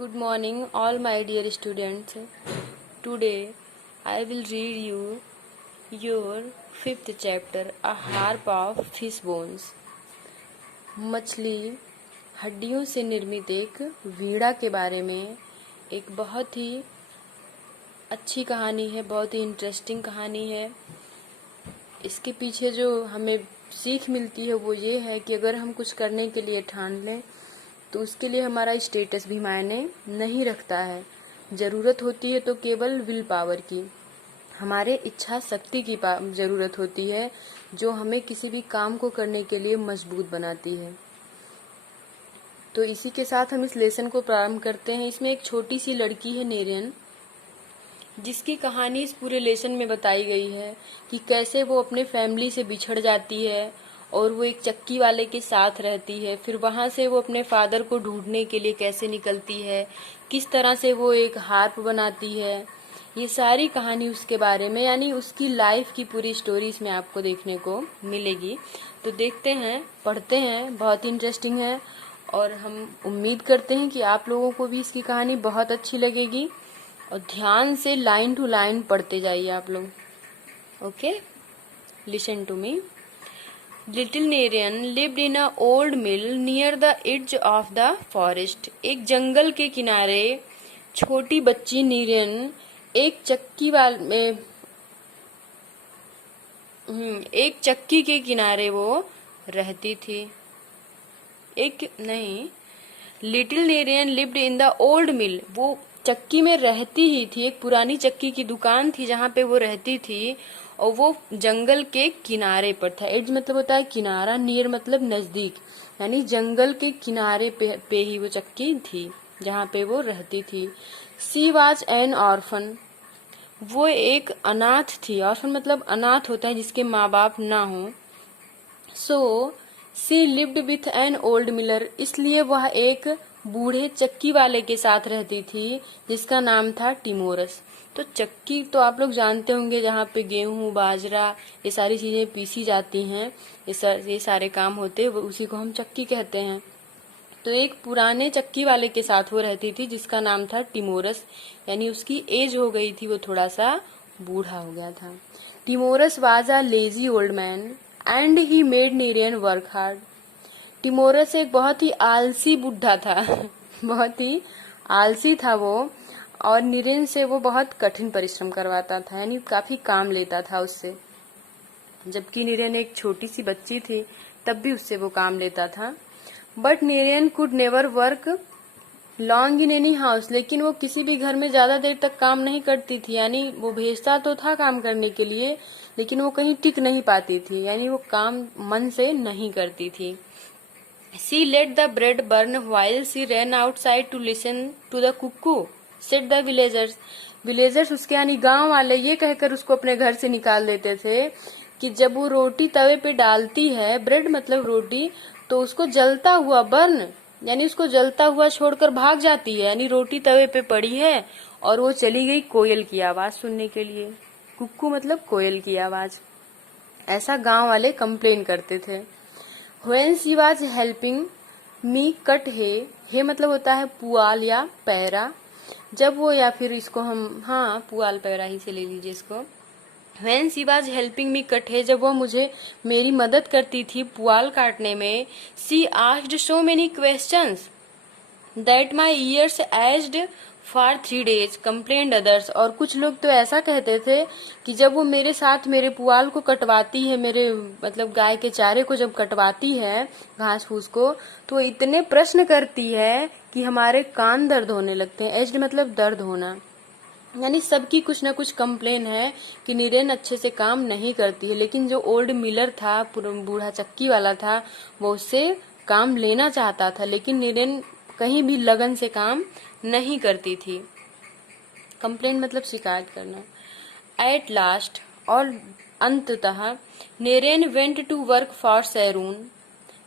Good morning, all my dear students. Today, I will read you your fifth chapter, A Harp of Fish Bones. मछली हड्डियों से निर्मित एक वीणा के बारे में एक बहुत ही अच्छी कहानी है, बहुत ही इंटरेस्टिंग कहानी है। इसके पीछे जो हमें सीख मिलती है वो ये है कि अगर हम कुछ करने के लिए ठान लें तो उसके लिए हमारा स्टेटस भी मायने नहीं रखता है। ज़रूरत होती है तो केवल विल पावर की, हमारे इच्छा शक्ति की ज़रूरत होती है जो हमें किसी भी काम को करने के लिए मजबूत बनाती है। तो इसी के साथ हम इस लेसन को प्रारंभ करते हैं। इसमें एक छोटी सी लड़की है नेरियन, जिसकी कहानी इस पूरे लेसन में बताई गई है कि कैसे वो अपने फैमिली से बिछड़ जाती है और वो एक चक्की वाले के साथ रहती है। फिर वहाँ से वो अपने फादर को ढूंढने के लिए कैसे निकलती है, किस तरह से वो एक हार्प बनाती है, ये सारी कहानी उसके बारे में, यानी उसकी लाइफ की पूरी स्टोरी इसमें आपको देखने को मिलेगी। तो देखते हैं, पढ़ते हैं, बहुत इंटरेस्टिंग है और हम उम्मीद करते हैं कि आप लोगों को भी इसकी कहानी बहुत अच्छी लगेगी। और ध्यान से लाइन टू लाइन पढ़ते जाइए आप लोग। Okay, listen to me. Little Nerien lived in a old mill near the edge of the forest. एक जंगल के किनारे छोटी बच्ची नेरियन एक चक्की के किनारे वो रहती थी। Little Nerien lived in the old मिल, वो चक्की में रहती ही थी। एक पुरानी चक्की की दुकान थी जहाँ पे वो रहती थी और वो जंगल के किनारे पर था। एड्ज मतलब होता है किनारा, नियर मतलब नजदीक, यानी जंगल के किनारे पे ही वो चक्की थी जहाँ पे वो रहती थी। सी वाज एन ऑर्फन, वो एक अनाथ थी। ऑर्फन मतलब अनाथ होता है जिसके माँ बाप ना हो। So she lived with an old miller, इसलिए वह एक बूढ़े चक्की वाले के साथ रहती थी जिसका नाम था टिमोरस। तो चक्की तो आप लोग जानते होंगे, जहाँ पे गेहूं, बाजरा, ये सारी चीजें पीसी जाती हैं, ये सारे काम होते हैं, उसी को हम चक्की कहते हैं। तो एक पुराने चक्की वाले के साथ वो रहती थी जिसका नाम था टिमोरस, यानी उसकी एज हो गई थी, वो थोड़ा सा बूढ़ा हो गया था। Timorous was a lazy old man and he made नेरियन वर्क हार्ड। टिमोरस एक बहुत ही आलसी बुढ़ा था बहुत ही आलसी था वो, और नीरेन से वो बहुत कठिन परिश्रम करवाता था, यानी काफी काम लेता था उससे। जबकि नीरेन एक छोटी सी बच्ची थी तब भी उससे वो काम लेता था। But Niren could never work long in any house, लेकिन वो किसी भी घर में ज्यादा देर तक काम नहीं करती थी। यानी वो भेजता तो था काम करने के लिए, लेकिन वो कहीं टिक नहीं पाती थी, यानी वो काम मन से नहीं करती थी। She let the bread burn while she ran outside to listen to the cuckoo, said the villagers. Villagers उसके यानी गांव वाले ये कहकर उसको अपने घर से निकाल देते थे कि जब वो रोटी तवे पे डालती है, ब्रेड मतलब रोटी, तो उसको जलता हुआ, बर्न यानी उसको जलता हुआ छोड़कर भाग जाती है। यानी रोटी तवे पे पड़ी है और वो चली गई कोयल की आवाज सुनने के लिए। कुक्कू मतलब कोयल की आवाज, ऐसा गांव वाले कंप्लेन करते थे। When she was helping me cut hay, hay मतलब होता है पुआल या पैरा। जब वो, या फिर इसको हम पुआल पैरा ही से ले लीजिए इसको। When she was helping me cut hay, जब वो मुझे मेरी मदद करती थी पुआल काटने में, she asked so many questions that my ears ached for 3 days, complained others। और कुछ लोग तो ऐसा कहते थे कि जब वो मेरे साथ मेरे पुआल को कटवाती है, मेरे मतलब गाय के चारे को जब कटवाती है, घास फूस को, तो इतने प्रश्न करती है कि हमारे कान दर्द होने लगते हैं। एज्ड मतलब दर्द होना, यानी सबकी कुछ न कुछ कंप्लेन है कि नीरेन अच्छे से काम नहीं करती है। लेकिन जो ओल्ड मिलर था, बूढ़ा चक्की वाला था, वो उससे काम लेना चाहता था, लेकिन नीरेन कहीं भी लगन से काम नहीं करती थी। कंप्लेन मतलब शिकायत करना। एट लास्ट, और अंततः, नेरेन वेंट टू वर्क फॉर शैरून।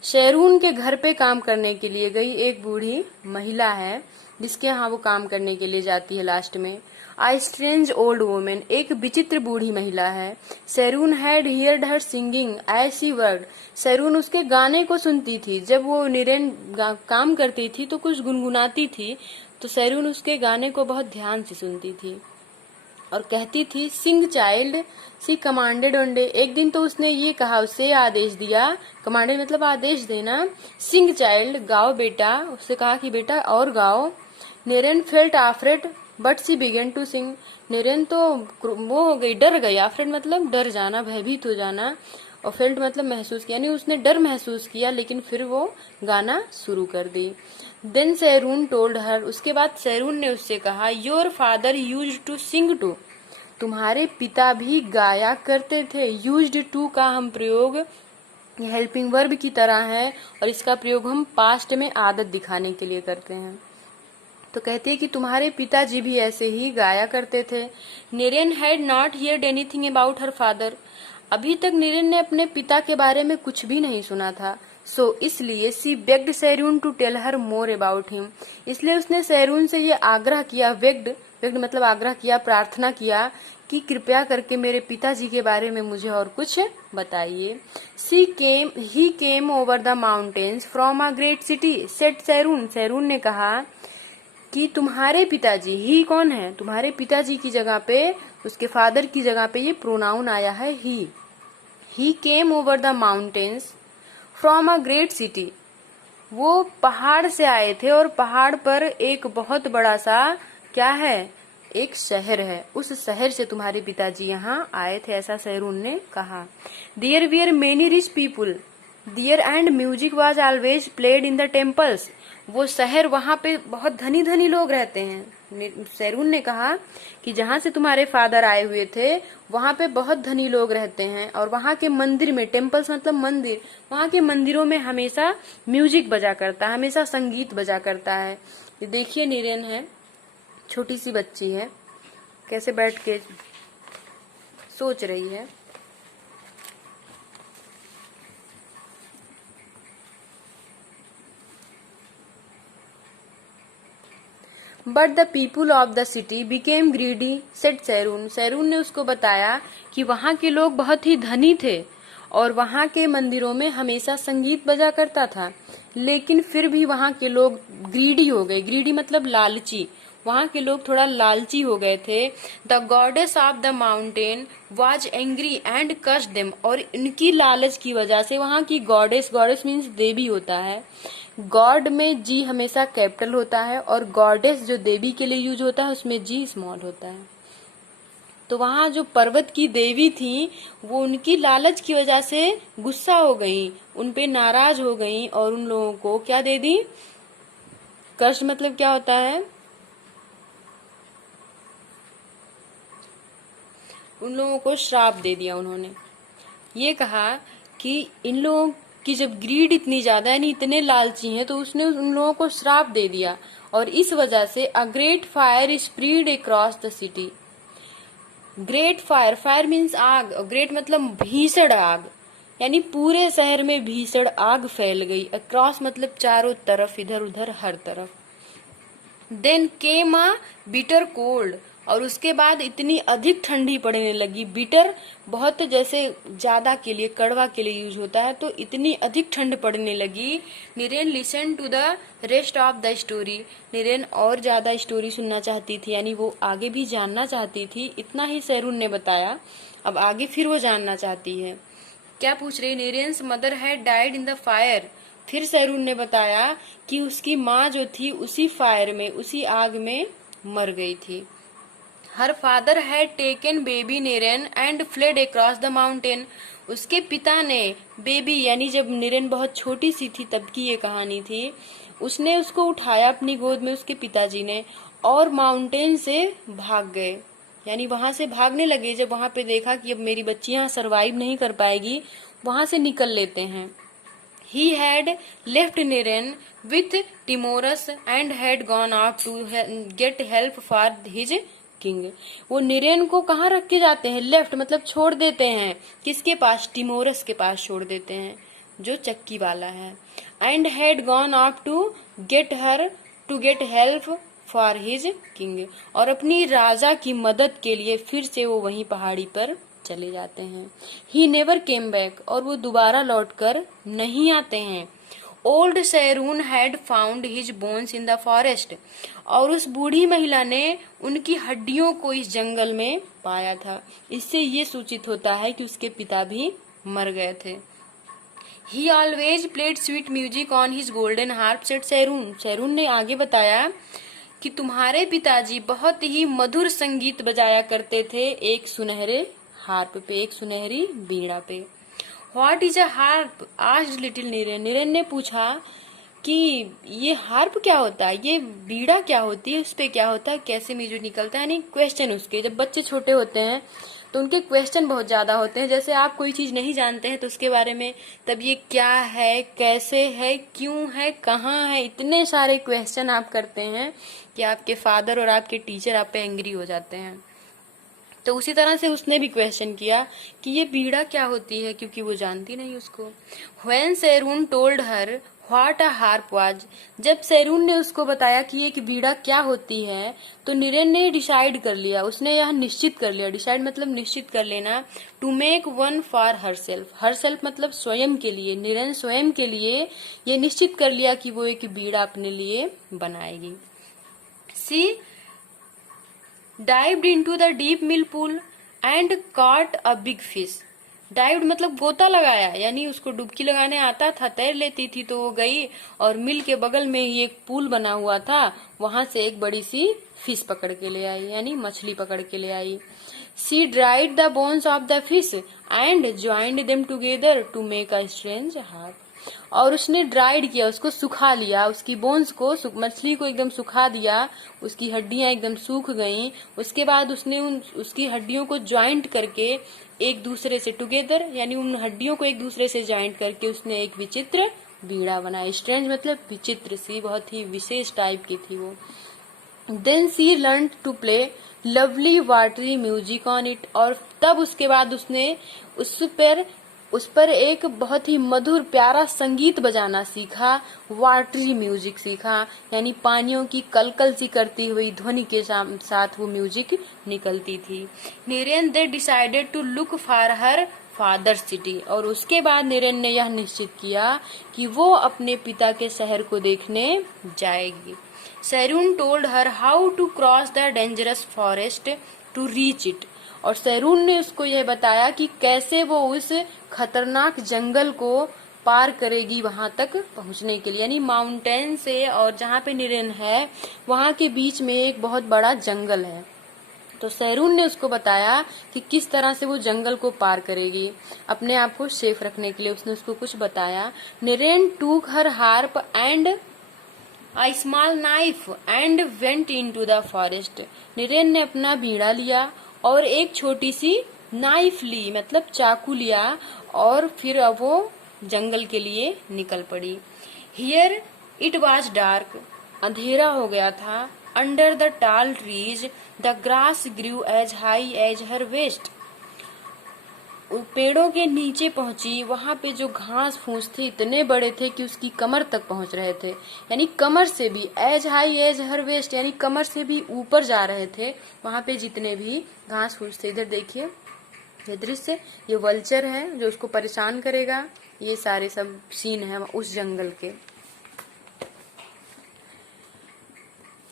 शैरून के घर पे काम करने के लिए गई। एक बूढ़ी महिला है जिसके यहाँ वो काम करने के लिए जाती है लास्ट में। आई स्ट्रेंज ओल्ड वुमेन, एक विचित्र बूढ़ी महिला है। Sairoon had heard her singing as she worked, Sairoon उसके गाने को सुनती थी। जब वो नीरेन काम करती थी तो कुछ गुनगुनाती थी, तो सैरून उसके गाने को बहुत ध्यान से सुनती थी और कहती थी सिंग चाइल्ड, सी कमांडेड वन डे, एक दिन तो उसने ये कहा, उससे आदेश दिया, कमांडेड मतलब आदेश देना, सिंग चाइल्ड गाओ बेटा, उससे कहा कि बेटा और गाओ। Neren felt afraid but she began to sing, Neren तो वो हो गई, डर गई, आफ्रेड मतलब डर जाना, भयभीत हो जाना, और फेल्ट मतलब महसूस किया, यानी उसने डर महसूस किया, लेकिन फिर वो गाना शुरू कर दी। देन सैरून टोल्ड हर, उसके बाद सैरून ने उससे कहा, your father used to sing too, तुम्हारे पिता भी गाया करते थे। यूज्ड टू का हम प्रयोग हेल्पिंग वर्ब की तरह है और इसका प्रयोग हम पास्ट में आदत दिखाने के लिए करते हैं। तो कहते हैं कि तुम्हारे पिताजी भी ऐसे ही गाया करते थे। Neren had not heard anything about her father, अभी तक नेरेन ने अपने पिता के बारे में कुछ भी नहीं सुना था। सो इसलिए she begged Sairoon to tell her more about him, इसलिए उसने सैरून से ये आग्रह किया, बेग्ड मतलब आग्रह किया, प्रार्थना किया कि कृपया करके मेरे पिताजी के बारे में मुझे और कुछ बताइए। He came over the mountains from a great city said Sairoon, Sairoon ने कहा कि तुम्हारे पिताजी, ही कौन है, तुम्हारे पिताजी की जगह पे, उसके फादर की जगह पे ये प्रोनाउन आया है he came over the mountains from a great city, वो पहाड़ से आए थे और पहाड़ पर एक बहुत बड़ा सा क्या है, एक शहर है, उस शहर से तुम्हारे पिताजी यहाँ आए थे, ऐसा सैरून ने कहा। There were many rich people there and music was always played in the temples, वो शहर, वहां पे बहुत धनी धनी लोग रहते हैं। सैरून ने कहा कि जहाँ से तुम्हारे फादर आए हुए थे वहां पे बहुत धनी लोग रहते हैं और वहां के मंदिर में, टेम्पल्स मतलब मंदिर, वहां के मंदिरों में हमेशा म्यूजिक बजा करता है, हमेशा संगीत बजा करता है। ये देखिए नीरेन है, छोटी सी बच्ची है, कैसे बैठ के सोच रही है। But the people of the city became greedy said Sairoon, Sairoon ने उसको बताया कि वहां के लोग बहुत ही धनी थे और वहां के मंदिरों में हमेशा संगीत बजा करता था, लेकिन फिर भी वहां के लोग ग्रीडी हो गए, ग्रीडी मतलब लालची, वहां के लोग थोड़ा लालची हो गए थे। The goddess of the mountain was angry and caused them, और इनकी लालच की वजह से वहां की गॉडेस, गॉडेस मीन्स देवी होता है, गॉड में जी हमेशा कैपिटल होता है और गॉडेस जो देवी के लिए यूज होता है उसमें जी स्मॉल होता है। तो वहां जो पर्वत की देवी थी वो उनकी लालच की वजह से गुस्सा हो गई, उनपे नाराज हो गई और उन लोगों को क्या दे दी, कष्ट मतलब क्या होता है, उन लोगों को श्राप दे दिया। उन्होंने ये कहा कि इन लोगों की जब ग्रीड इतनी ज्यादा है, इतने लालची हैं, तो उसने उन लोगों को श्राप दे दिया और इस वजह से a great fire spread across the city. Great fire, fire means आग, ग्रेट मतलब भीषण आग, यानी पूरे शहर में भीषण आग फैल गई। अक्रॉस मतलब चारों तरफ, इधर उधर हर तरफ। Then came a bitter cold, और उसके बाद इतनी अधिक ठंडी पड़ने लगी। बिटर बहुत जैसे ज्यादा के लिए, कड़वा के लिए यूज होता है, तो इतनी अधिक ठंड पड़ने लगी। Nerryn listen to the rest of the story, Nerryn और ज्यादा स्टोरी सुनना चाहती थी, यानी वो आगे भी जानना चाहती थी। इतना ही सैरून ने बताया, अब आगे फिर वो जानना चाहती है। क्या पूछ रही, Neren's mother had died in the fire, फिर सैरून ने बताया कि उसकी माँ जो थी उसी फायर में, उसी आग में मर गई थी। Her father had taken baby Niren and fled across the mountain, उसके पिता ने बेबी, यानी जब निरेन बहुत छोटी सी थी तब की ये कहानी थी, उसने उसको उठाया अपनी गोद में, उसके पिताजी ने, और माउंटेन से भाग गए, यानी वहां से भागने लगे। जब वहां पे देखा कि अब मेरी बच्ची यहाँ सरवाइव नहीं कर पाएगी, वहां से निकल लेते हैं। He had left Niren with Timoras and had gone out to get help for his king. वो निरेन को कहाँ रख के जाते हैं, लेफ्ट मतलब छोड़ देते हैं, किसके पास, टिमोरस के पास छोड़ देते हैं जो चक्की वाला है। And had gone out to get her to get help for his king, और अपनी राजा की मदद के लिए फिर से वो वहीं पहाड़ी पर चले जाते हैं। ही नेवर केम बैक, और वो दोबारा लौटकर नहीं आते हैं। Old Sairoon had found his bones in the forest, और उस बूढ़ी महिला ने उनकी हड्डियों को इस जंगल में पाया था। इससे ये सूचित होता है कि उसके पिता भी मर गए थे। He always played sweet music on his golden harp, said Sairoon. Sairoon ने आगे बताया कि तुम्हारे पिताजी बहुत ही मधुर संगीत बजाया करते थे एक सुनहरे हार्प पे, एक सुनहरी बीड़ा पे। What is a harp? Asked little Niren. Niren ने पूछा कि ये हार्प क्या होता है, ये बीड़ा क्या होती है, उस पे क्या होता है, कैसे म्यूजिक निकलता है। यानी क्वेश्चन उसके, जब बच्चे छोटे होते हैं तो उनके क्वेश्चन बहुत ज्यादा होते हैं। जैसे आप कोई चीज नहीं जानते हैं तो उसके बारे में, तब ये क्या है, कैसे है, क्यों है, कहाँ है, इतने सारे क्वेश्चन आप करते हैं कि आपके फादर और आपके टीचर आप पे एंग्री हो जाते हैं। तो उसी तरह से उसने भी क्वेश्चन किया कि ये बीड़ा क्या होती है, क्योंकि वो जानती नहीं उसको। When Sairoon told her what a harp was, जब सैरून ने उसको बताया कि एक बीड़ा क्या होती है, तो नीरेन ने डिसाइड कर लिया, उसने यह निश्चित कर लिया, डिसाइड मतलब निश्चित कर लेना, to make one for herself. Herself मतलब स्वयं के लिए। नीरेन स्वयं के लिए ये निश्चित कर लिया कि वो एक बीड़ा अपने लिए बनाएगी। सी dived into the deep mill pool and caught a big fish। Dived मतलब गोता लगाया, यानी उसको डुबकी लगाने आता था, तैर लेती थी, तो वो गई और मिल के बगल में ही एक पूल बना हुआ था, वहां से एक बड़ी सी फिश पकड़ के ले आई, यानी मछली पकड़ के ले आई। She dried the bones of the fish and joined them together to make a strange harp, और उसने ड्राइड किया, उसको सुखा लिया, उसकी बोन्स को, मछली को एकदम सुखा दिया, उसकी हड्डियां एकदम सूख गईं। उसके बाद उसने उसकी हड्डियों को ज्वाइंट करके एक दूसरे से, टुगेदर यानी उन हड्डियों को एक दूसरे से ज्वाइंट करके उसने एक विचित्र बीड़ा बनाया। स्ट्रेंज मतलब विचित्र सी, बहुत ही विशेष टाइप की थी वो। Then she learn to play lovely watery music on it, और तब उसके बाद उसने उस पर एक बहुत ही मधुर प्यारा संगीत बजाना सीखा। वाटरी म्यूजिक सीखा, यानी पानियों की कलकल सी करती हुई ध्वनि के साथ वो म्यूजिक निकलती थी। Nerryn they decided to look for her father city, और उसके बाद नीरेन ने यह निश्चित किया कि वो अपने पिता के शहर को देखने जाएगी। Sairoon told her how to cross the dangerous forest to reach it, और सैरून ने उसको यह बताया कि कैसे वो उस खतरनाक जंगल को पार करेगी वहां तक पहुंचने के लिए। यानी माउंटेन से और जहाँ पे नीरेन है वहां के बीच में एक बहुत बड़ा जंगल है, तो सैरून ने उसको बताया कि किस तरह से वो जंगल को पार करेगी अपने आप को सेफ रखने के लिए। उसने उसको कुछ बताया। Neren took her harp and a small knife and went into the forest। Neren ने अपना बीड़ा लिया और एक छोटी सी नाइफ ली, मतलब चाकू लिया, और फिर अब वो जंगल के लिए निकल पड़ी। हियर इट वॉज डार्क, अंधेरा हो गया था। Under the tall trees the grass grew as high as her waist, पेड़ों के नीचे पहुंची, वहां पे जो घास फूस थे इतने बड़े थे कि उसकी कमर तक पहुंच रहे थे, यानी कमर से भी, as high as her waste यानी कमर से भी ऊपर जा रहे थे वहां पे जितने भी घास फूस थे। इधर देखिए ये दृश्य, ये वल्चर है जो उसको परेशान करेगा, ये सारे सब सीन है उस जंगल के।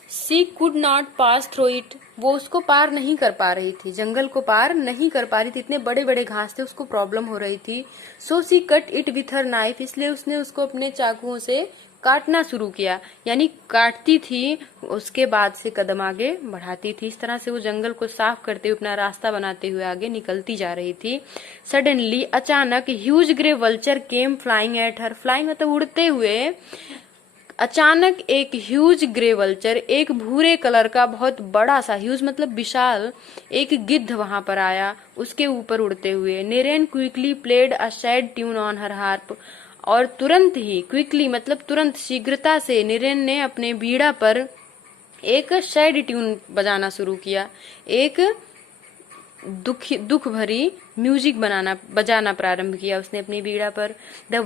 She could not pass through it, वो उसको पार नहीं कर पा रही थी, जंगल को पार नहीं कर पा रही थी, इतने बड़े बड़े घास थे, उसको प्रॉब्लम हो रही थी। So she cut it with her knife, इसलिए उसने उसको अपने चाकुओं से काटना शुरू किया, यानी काटती थी, उसके बाद से कदम आगे बढ़ाती थी। इस तरह से वो जंगल को साफ करते हुए अपना रास्ता बनाते हुए आगे निकलती जा रही थी। सडनली अचानक huge grey vulture came flying at her, flying मतलब उड़ते हुए, अचानक एक ह्यूज ग्रे वल्चर, एक भूरे कलर का बहुत बड़ा सा, ह्यूज मतलब विशाल, एक गिद्ध वहां पर आया उसके ऊपर उड़ते हुए। Niren quickly played a sad tune on her harp, और तुरंत ही, क्विकली मतलब तुरंत, शीघ्रता से नीरेन ने अपने बीड़ा पर एक सैड ट्यून बजाना शुरू किया, एक दुख भरी म्यूजिक बजाना प्रारंभ किया उसने अपनी बीड़ा पर। The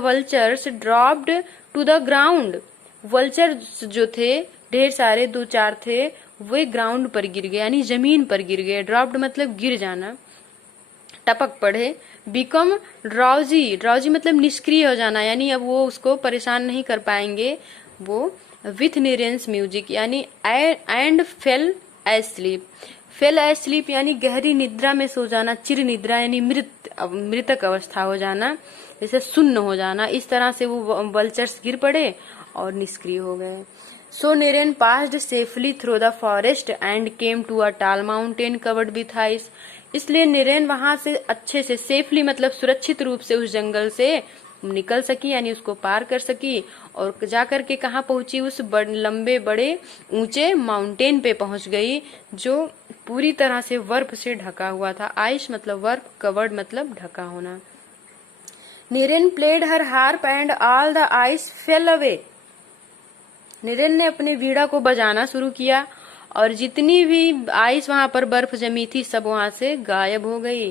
vultures dropped to the ground vulture जो थे ढेर सारे, 2-4 थे, वे ग्राउंड पर गिर गए यानी जमीन पर गिर गए। ड्रॉप्ड मतलब गिर जाना, टपक पड़े। बिकम ड्राउजी, ड्राउजी मतलब निष्क्रिय हो जाना, यानी अब वो उसको परेशान नहीं कर पाएंगे वो। विथ नीरेंस म्यूजिक यानी and fail asleep, fail asleep यानी गहरी निद्रा में सो जाना, चिर निद्रा यानी मृतक अवस्था हो जाना, जैसे सुन्न हो जाना। इस तरह से वो वल्चर्स गिर पड़े और निष्क्रिय हो गए। So Neren passed safely through the forest and came to a tall mountain covered with ice. इसलिए नीरेन वहां से अच्छे से, सेफली मतलब सुरक्षित रूप से उस जंगल से निकल सकी, यानी उसको पार कर सकी, और जाकर के कहाँ पहुंची, उस लंबे बड़े ऊंचे माउंटेन पे पहुंच गई जो पूरी तरह से बर्फ से ढका हुआ था। आइस मतलब बर्फ, कवर्ड मतलब ढका होना। Niren played her harp and all the ice fail away. Niren ने अपने वीणा को बजाना शुरू किया और जितनी भी आइस वहां पर बर्फ जमी थी सब वहां से गायब हो गई।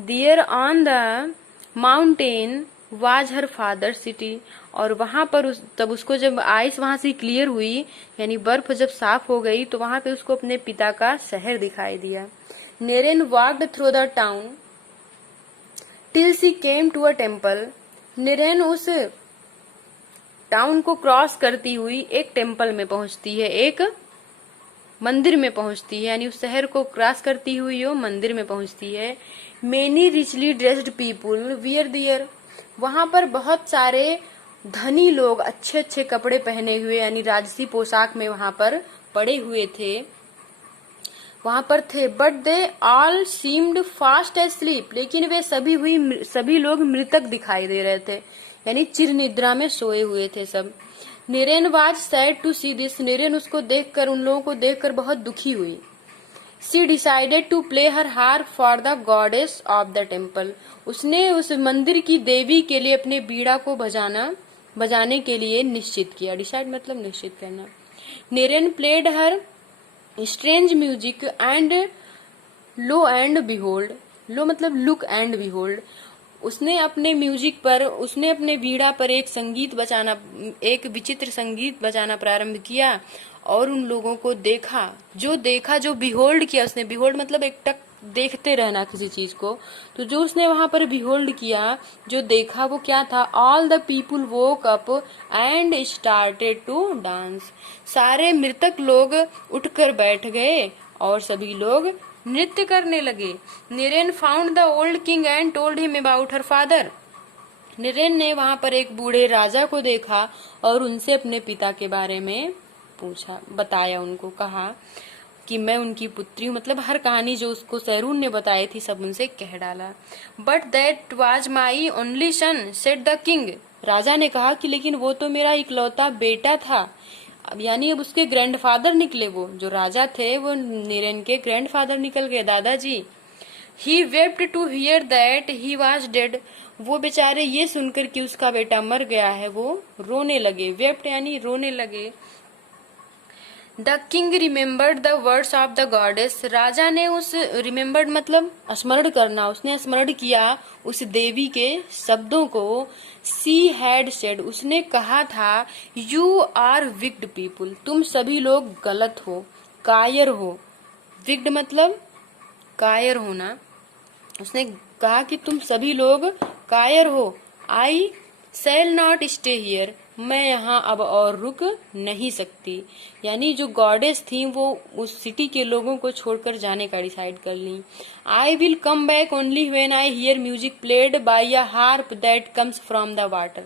There on the mountain was her father city, और वहां पर तब उसको जब आइस वहां से क्लियर हुई यानी बर्फ जब साफ हो गई तो वहां पे उसको अपने पिता का शहर दिखाई दिया। Nerryn walked through the town till she came to a temple. Nerryn उस टाउन को क्रॉस करती हुई एक टेम्पल में पहुंचती है, एक मंदिर में पहुंचती है, यानी उस शहर को क्रॉस करती हुई वो मंदिर में पहुंचती है। Many richly dressed people were there, वहां पर बहुत सारे धनी लोग अच्छे अच्छे कपड़े पहने हुए यानी राजसी पोशाक में वहां पर पड़े हुए थे, वहां पर थे। But they all seemed fast asleep, लेकिन वे सभी लोग मृतक दिखाई दे रहे थे, यानी चिर निद्रा में सोए हुए थे सब। Neren was sad to see this, Neren उसको देखकर, उन लोगों को देखकर बहुत दुखी हुई। She decided to play her harp for the goddess of the temple, उसने उस मंदिर की देवी के लिए अपने बीड़ा को बजाने के लिए निश्चित किया। डिसाइड मतलब निश्चित करना। Neren played her strange music and lo and behold, lo मतलब लुक एंड बिहोल्ड, उसने अपने म्यूजिक पर, उसने अपने वीणा पर एक विचित्र संगीत बजाना प्रारंभ किया और उन लोगों को देखा, जो बिहोल्ड किया उसने। बिहोल्ड मतलब एक टक देखते रहना किसी चीज को, तो जो उसने वहां पर बिहोल्ड किया, जो देखा, वो क्या था। All the people woke up and started to dance, सारे मृतक लोग उठकर बैठ गए और सभी लोग नृत्य करने लगे। Niren found the old king and told him about her father, Niren ने वहां पर एक बूढ़े राजा को देखा और उनसे अपने पिता के बारे में पूछा, बताया, उनको कहा कि मैं उनकी पुत्री हूँ, मतलब हर कहानी जो उसको सैरून ने बताई थी सब उनसे कह डाला। But that was my only son said the king, राजा ने कहा कि लेकिन वो तो मेरा इकलौता बेटा था। अब यानी अब उसके ग्रैंडफादर निकले, वो जो राजा थे वो नीरेन के ग्रैंडफादर निकल गए, दादाजी। He wept to hear that he was dead, वो बेचारे ये सुनकर कि उसका बेटा मर गया है वो रोने लगे। वेप्ट यानी रोने लगे। The king remembered the words of the goddess, राजा ने उस रिमेम्बर्ड मतलब स्मरण करना, उसने स्मरण किया उस देवी के शब्दों को। सी हैड सेड, उसने कहा था, यू आर विक्ड पीपुल, तुम सभी लोग गलत हो, कायर हो। विक्ड मतलब कायर होना। उसने कहा कि तुम सभी लोग कायर हो। आई शैल नॉट स्टे हियर, मैं यहाँ अब और रुक नहीं सकती, यानी जो गॉडेस थी वो उस सिटी के लोगों को छोड़कर जाने का डिसाइड कर ली। I will come back only when I hear music played by a harp that comes from the water,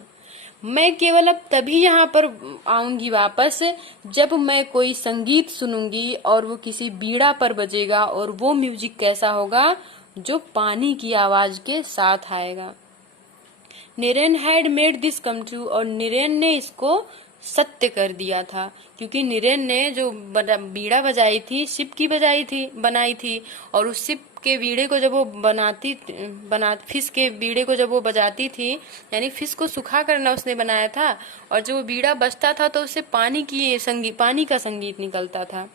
मैं केवल अब तभी यहाँ पर आऊंगी वापस जब मैं कोई संगीत सुनूंगी और वो किसी बीड़ा पर बजेगा, और वो म्यूजिक कैसा होगा, जो पानी की आवाज के साथ आएगा। Niren had made this come true, और नीरेन ने इसको सत्य कर दिया था, क्योंकि नीरेन ने जो बीड़ा बजाई थी, शिप की बनाई थी, और उस शिप के बीड़े को जब वो फिश के बीड़े को जब वो बजाती थी, यानी फिश को सुखा करना उसने बनाया था, और जब वो बीड़ा बजता था तो उससे पानी का संगीत निकलता था।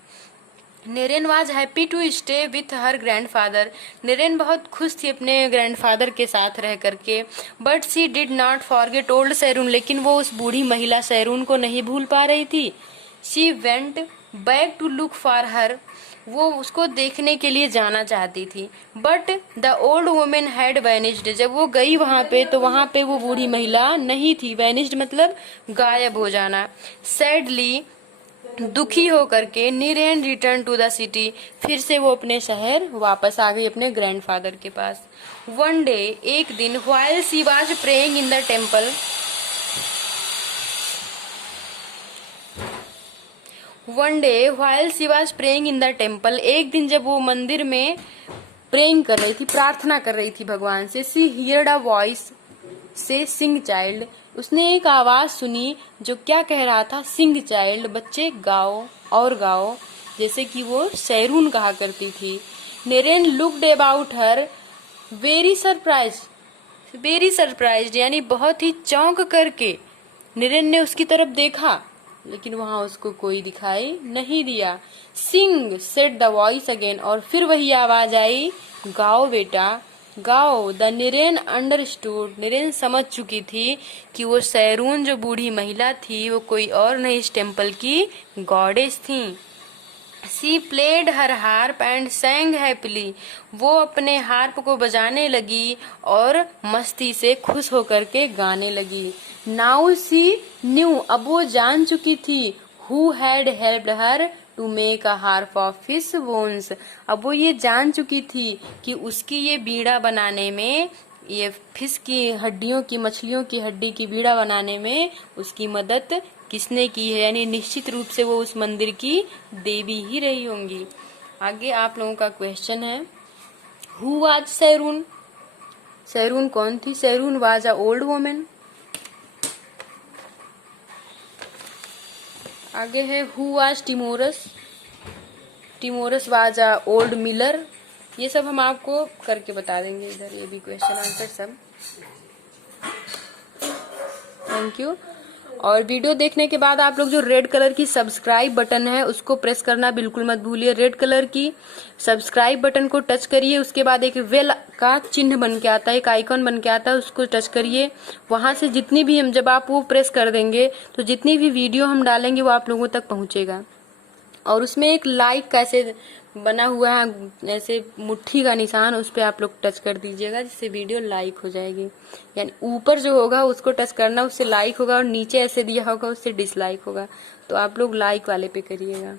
Neren was happy to stay with her grandfather. Neren बहुत खुश थी अपने ग्रैंडफादर के साथ रह करके। But she did not forget old Sairoon, लेकिन वो उस बूढ़ी महिला सैरून को नहीं भूल पा रही थी। She went back to look for her, वो उसको देखने के लिए जाना चाहती थी। But the old women had vanished, जब वो गई वहां पे तो वहां पे वो बूढ़ी महिला नहीं थी। वैनिस्ड मतलब गायब हो जाना। सैडली, दुखी होकर के, Nerryn return to the city, फिर से वो अपने शहर वापस आ गई अपने ग्रैंडफादर के पास। वन डे, एक दिन, while she was praying in the temple, one day while she was praying in the temple, एक दिन जब वो मंदिर में प्रेइंग कर रही थी, प्रार्थना कर रही थी भगवान से, शी हियर्ड अ वॉइस से सिंग चाइल्ड, उसने एक आवाज सुनी जो क्या कह रहा था, सिंग चाइल्ड, बच्चे गाओ और गाओ, जैसे कि वो सैरून कहा करती थी। Neren looked about her very surprise, यानी बहुत ही चौंक करके नेरेन ने उसकी तरफ देखा, लेकिन वहां उसको कोई दिखाई नहीं दिया। सिंग सेड द वॉइस अगेन, और फिर वही आवाज आई, गाओ बेटा गाओ। द निरेन अंडरस्टूड, निरेन समझ चुकी थी कि वो सैरून जो बूढ़ी महिला थी वो कोई और नहीं, इस टेम्पल की गॉडेस थी। She played her harp and सैंग happily, वो अपने हार्प को बजाने लगी और मस्ती से खुश होकर के गाने लगी। नाउ सी न्यू, अब वो जान चुकी थी, who had helped her to make a harp of fish bones, अब वो ये जान चुकी थी कि उसकी ये बीड़ा बनाने में, ये फिश की हड्डियों की, मछलियों की हड्डी की बीड़ा बनाने में उसकी मदद किसने की है, यानी निश्चित रूप से वो उस मंदिर की देवी ही रही होंगी। आगे आप लोगों का क्वेश्चन है, हु वाज सैरून, सैरून कौन थी? सैरून वाज अ ओल्ड वुमेन। आगे है, who was timorous, timorous was a old Miller. ये सब हम आपको करके बता देंगे इधर, ये भी क्वेश्चन आंसर सब। Thank you. और वीडियो देखने के बाद आप लोग जो रेड कलर की सब्सक्राइब बटन है उसको प्रेस करना बिल्कुल मत भूलिए। रेड कलर की सब्सक्राइब बटन को टच करिए, उसके बाद एक वेल का चिन्ह बन के आता है, एक आइकॉन बन के आता है, उसको टच करिए। वहां से जितनी भी हम, जब आप वो प्रेस कर देंगे तो जितनी भी वीडियो हम डालेंगे वो आप लोगों तक पहुंचेगा। और उसमें एक लाइक का ऐसे बना हुआ है, ऐसे मुट्ठी का निशान, उस पर आप लोग टच कर दीजिएगा, जिससे वीडियो लाइक हो जाएगी। यानी ऊपर जो होगा उसको टच करना, उससे लाइक होगा, और नीचे ऐसे दिया होगा उससे डिसलाइक होगा, तो आप लोग लाइक वाले पे करिएगा।